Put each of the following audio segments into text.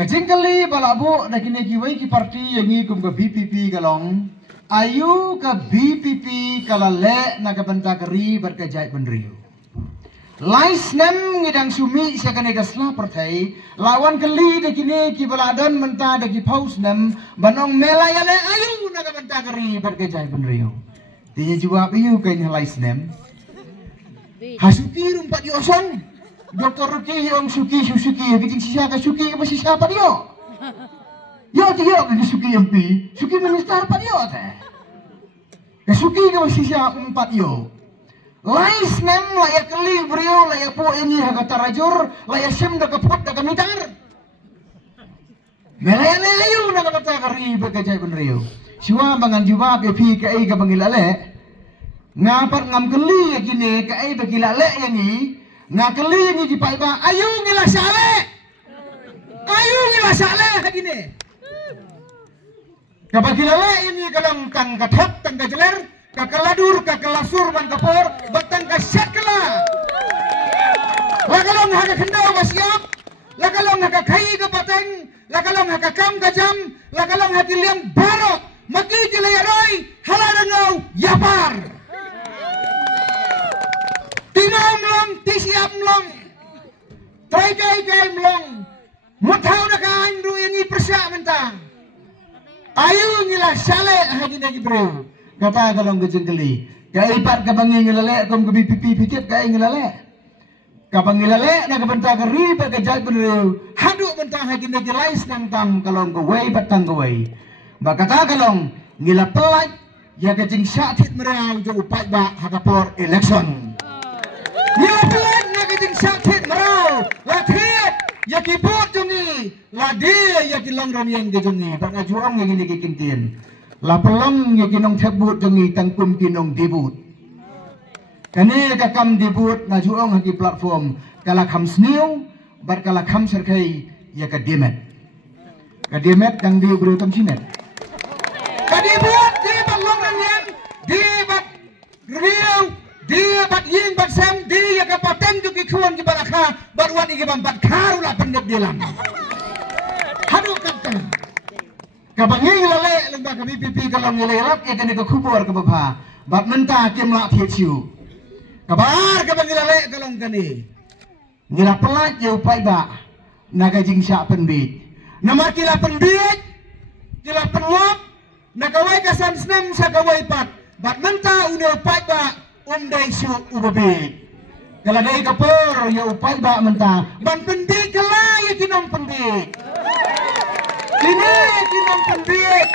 Kajingkali balabu nak kini kiwai ki parti yang ni kum ke BPP kalong ayu ke BPP kalau le nak ke bentakari berkejai benriu. Lais nem ngidang sumi siakan egaslah partai lawan kali dak kini ki baladan mentah dak ki paus nem banong melaya le ayu nak ke bentakari berkejai benriu. Tinya jawab ayu kayaknya lais nem. Hasuki rumpat di osong. Doktor Ruki yang Suki kecing sisa ke Suki apa sisa apa dia? Yo dia ke Suki MP, Suki minister apa dia teh? Ke Suki ke sisa empat yo. Lais nem layak keli beliau layak po ini haga tarajur layak sem dak keput dak mitar. Melayane ayu nak kata kari bekajai benriu. Siwa bangan jawab ya pi ke ai ke bangilale. Ngapar ngam keli gini ke ai bagilale yang ni. Ngakeli ni di paiba ayu ngila sale hagine kabagilale ini kadang tang kathap tang kajeler kakaladur kakalasur man kapor batang kasyakla lakalong haga kendau basiap lakalong haga kai ka pateng lakalong haga kam kajam lakalong hati liang barok maki jilayaroi halarangau yapar Timau melong, tisiap melong, trai melong, mutau nak kain ru yang ni persiap mentang. Ayu ngilah sale haji nagi bro. Kata kalau ngejengkeli, kaya ipat kabangi ngilale, kom kebi pipi pitip kaya ngilale. Kabang ngilale nak bentar keri berkejat bro. Haduk mentang haji nagi lais nantang kalau ngeway batang ngeway. Bakata kalau ngilah pelaj, ya kejeng syatit merau jo upat ba hakapor election. Nila pelan nak kejeng sakit merau, latih, ya kibut jungi, ladi ya kilong ramyang di jungi, bangga juang yang ini kikintin, la pelong ya kinong tebut jungi tangkum kinong debut. Kani kakam debut na juang haki platform, kalakam sniu, bar kalakam serkai ya kademet yang di berutam sinet. Kadebut di pelong ramyang, di bat riau. Dia bat ying bat sam dia kapaten juki kuan ki balaka barwan iki bambat karula pendep dilam. Hadu kapten. Kabanging lale lemba ka BPP kalau ngelelap ya kene ka kubur ka bapa. Bat menta kim la thiu. Kabar kabanging lale kalau kene. Ngila pelat yo paiba naga jing sya penbit. Nama kila penbit kila penlop nakawai ka samsnem sa kawai pat. Bat menta uno paiba Umday su ubabi. Kalau dari kapur ya upai ba mentah. Ban pendik kala ya kinong pendik. Kini kinong pendik.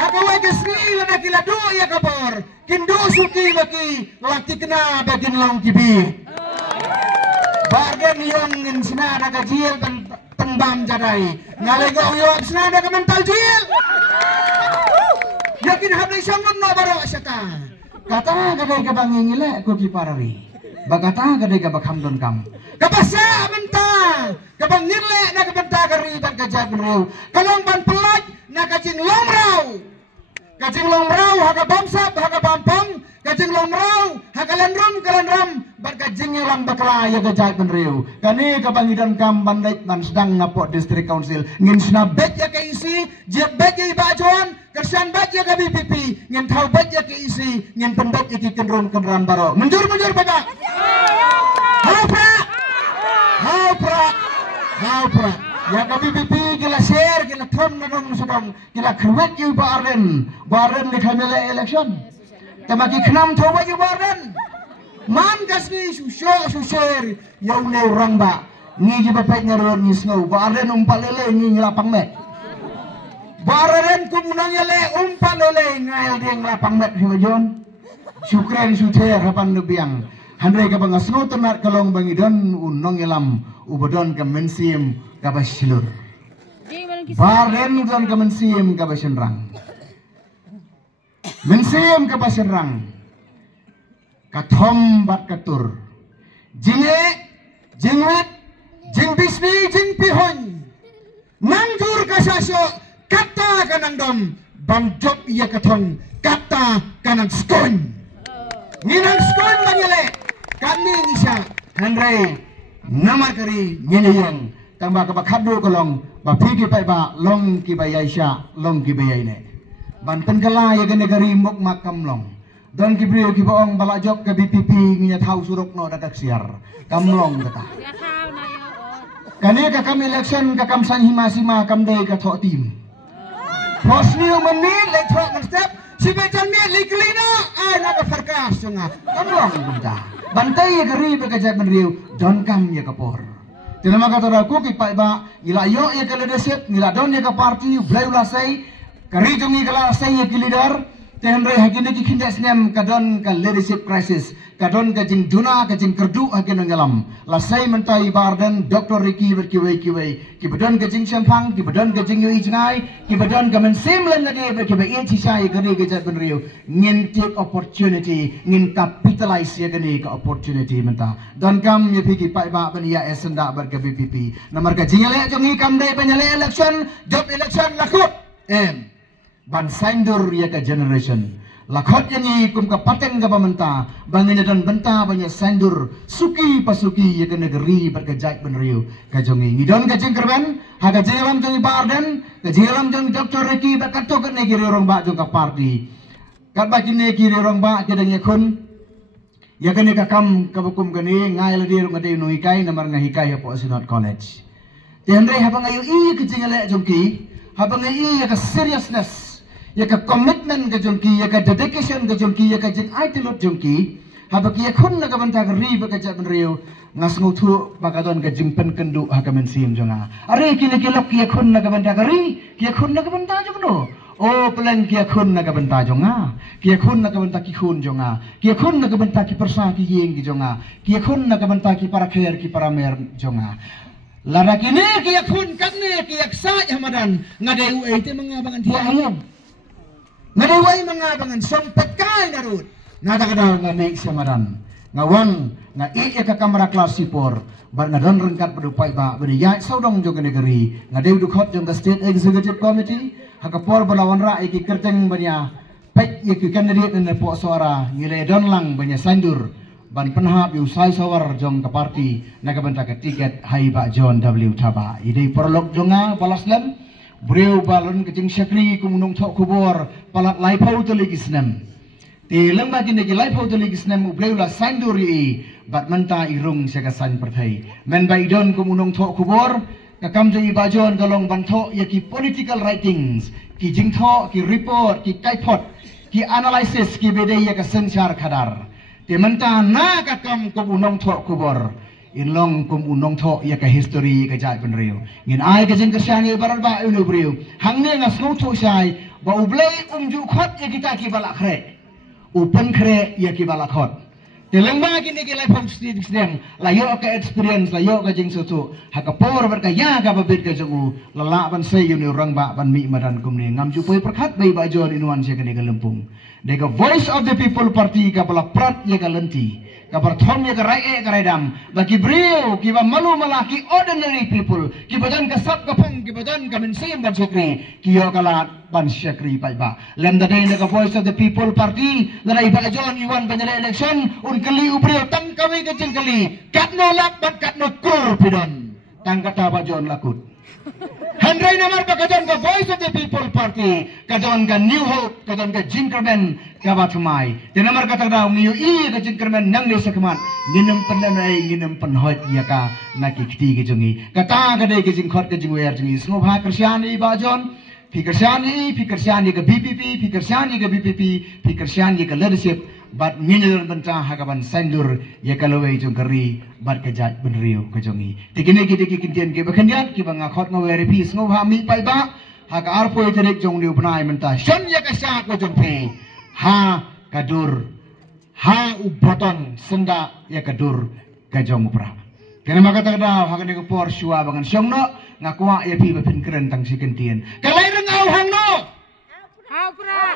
Hakawai kesni lana kila do ya kapur. Kindo suki baki laki kena bagin long kibi. Bagian yang ngin senada kajil tembam jadai. Ngalegau yo senada ka mental jil. Yakin hablay sanggun no baro asyata. Kata kadai kabang ngile ko kiparari. Bagata kadai kabak hamdon kam. Kabasa mentang. Kabang ngile na kabanta kari ban kajab rew. Kalong ban pelaj na kajing lomrau. Kajing lomrau haga bamsab haga bampang. Kajing lomrau haga lanram ban kajing lang bakla ya kajab rew. Kani kabang idan kam bandai ban sedang ngapot district council. Ngin snabet ya keisi, jet bet ya ibajon. Kersan baca ke BPP, ngin tahu baca ke isi, ngin pendat iki kenron baro. Mundur pada. Hau pra. Ya ke BPP gila share, gila thom nanong sedang, gila kerwet yu baren di kamera election. Tamaki kenam tawa yu baren. Man kasni share, yau ne orang ba. Ni jiba pek ngaron ni snow, baren umpalele ni ngelapang met. Bararen kumunang yale umpan oleh ngail dia ngelapang met himajon. Syukran suther hapan nubiang. Handai ka bang asno tenar kalong bangidon unong ilam ubodon ka mensim ka basilur. Baren udon ka mensim ka basenrang. Mensim ka basenrang. Kathom bat katur. Jingwit, jing bismi, jing pihon. Nangjur ka sasyo. Kata kanang dom bang job iya katong kata kanang skon. Nginang skon banyale kami ngisa handrai namar kari nyenayang tambah kabakado kolong ba phiki pai ba long ki bayai sha long ki bayai ne ban penkala ya ke negeri muk makam long don ki brio ki boong bala jok ke BPP nginya thau suruk no dadak siar kamlong kata kani ka kam election ka kam san hima sima kam dei ka tho tim posniu menit le tho man step si bejan mi liklina ai na ka farkas sunga kamlong benda bantai ya geri be ka jat man riu don kam ya ka por tinama kata aku ki pai ba ila yo ya ka leadership ila don ya ka party blai ulasai kari jongi kala sai ya ki leader Tenre hakini ki kindas nem kadon ka leadership crisis kadon ka jing duna ka jing kerdu hakin ngalam lasai mentai barden Dr. Ricky berkiwai ki badon ka jing champang ki badon ka jing yui jangai ki badon ka men sim len lagi berkiwai e chisai gari ka jat benriu ngin take opportunity ngin capitalize ya gani ka opportunity menta don kam ye pigi pai ba ban ya esenda ber ka BPP namar ka jingale jongi kam dai penyale election job election lakut ban sandur ya ka generation lakot yani kum ka paten ka pamenta bangnya dan benta banyak sandur suki pasuki ya ka negeri berkejai benriu ka jongi ngidon ka jengkerben ha ka jengalam jongi barden ka jengalam jongi Dr. Ricky bakato ka negeri orang ba jong ka party kat ba kini kiri orang ba kedang yakun ya kani ka kam ka bukum kani ngai ladi rong ade no hikai namar ngahikai ya po Sinod College tenre habang ayu i ka jengale jongki habang ayu ya ka seriousness ya ka commitment ka jongki ya ka dedication ka jongki ya ka jing aitilot jongki habaki ya khun na ka banta ka ri ba ka jat benriu ngas nguthu bakadon ka jing pen kendu ha ka men sim jonga are kile kilok ya khun na ka banta ka ri ki khun na ka banta jongno o plan ki khun na ka banta jonga ki khun na ka banta ki khun jonga ki khun na ka banta ki persa ki yeng ki jonga ki khun na ka banta ki para khair ki para mer jonga lara kini ki khun katne ki sa hamadan ngadeu e te mangabangan dia ayam ngadewai mangabangan sompet kai narut nada kada ngamek samaran ngawan nga iya ka kamera kelas sipor bar ngadon rengkat pedupai ba beri ya saudong juga negeri ngadeu dukot jong ka state executive committee hakapor balawan ra iki kerteng banya pek iki candidate ne po suara ngile don lang banya sandur ban penhap yu sai sawar jong ka party naga benta ka tiket hai ba John W Thaba idei prolog jonga balaslan Beliau balon kecing syakri kumunung thok kubor palak laipau tuligisnem. Ti lembagi negi laipau tuligisnem beliau la sanduri bat menta irung sekasan perthai. Men baidon kumunung thok kubor kakam jai bajon galong banthok ya ki political writings ki jingthok ki report ki kaipot ki analysis ki bede ya ka sensyar khadar. Ti menta na kakam kumunung thok kubor inlong kum unong tho ya ka history ka jai benriu ngin ai ka jeng kersyani barat ba ulu briu hangne ngas no tho sai ba ublei ju khot ya kita ki bala khre upen khre ya ki bala khot telengba kini ki lai phom street snem la yo ka experience la yo ka jeng sotu ha ka por ber ka ya ka babit ka jongu lala ban sei yu ni rang ba ban mi madan kum ni ngam ju poi perkhat bai ba jon inuan se ka ni ka lempung de ka voice of the people party ka bala prat ya ka lenti kabar thomnya ka rai ka raidam bagi brio ki ba malu malaki ordinary people ki badan ka sab ka phang ki badan ka men sim ban sekri ki yo kala ban sekri pai ba lem da dai ka voice of the people party lai ba jon iwan banjale election un kali ubrio tang kami ka jengkali kat no lak bat kat no kur pidon tang kata ba jon lakut Handrai namar pa kajon ka voice of the people party kajon ka new hope kajon ka jinkerman ka batumai te namar kata daw ngiyo i ka jinkerman nang ni sakman nginam pananai nginam panhoit ya ka nakikti ke jongi kata ka dei ke jingkhot ka jingwer jongi snobha kersyani bajon Fikersyani ka BPP fikersyani ka BPP fikersyani ka leadership bat nginil benta hakaban sandur ya kalawai jong kari bat kajat benriu kajongi tikine ki kintian ke bakhandiat ki banga khot ngaweri pi sngo ha mi pai ba ha ka arpoi terek jong liu banai menta shan ya ka sha ko jong pe ha kadur ha ubaton senda ya kadur kajong upra kena maka tak dah hak ni ko por shua bangan syong no ngakwa ya pi bepin keren tang si kentian kalai reng au hang no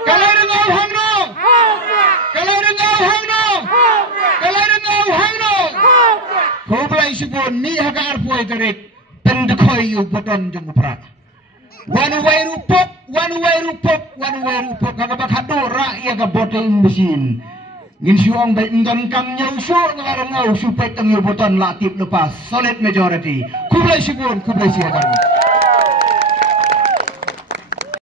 kalai reng au hang no kalai reng au hang no kalai reng au hang no ko plai sipon ni hak arpoi terek pen dekhoi yu boton jong upra one way rupok kagak bakado ra ya ka boton mesin ngin siwang baik ndan kam nyau su ngarang ngau supaya tang yu boton latip lepas solid majority kublai sipon kublai siakan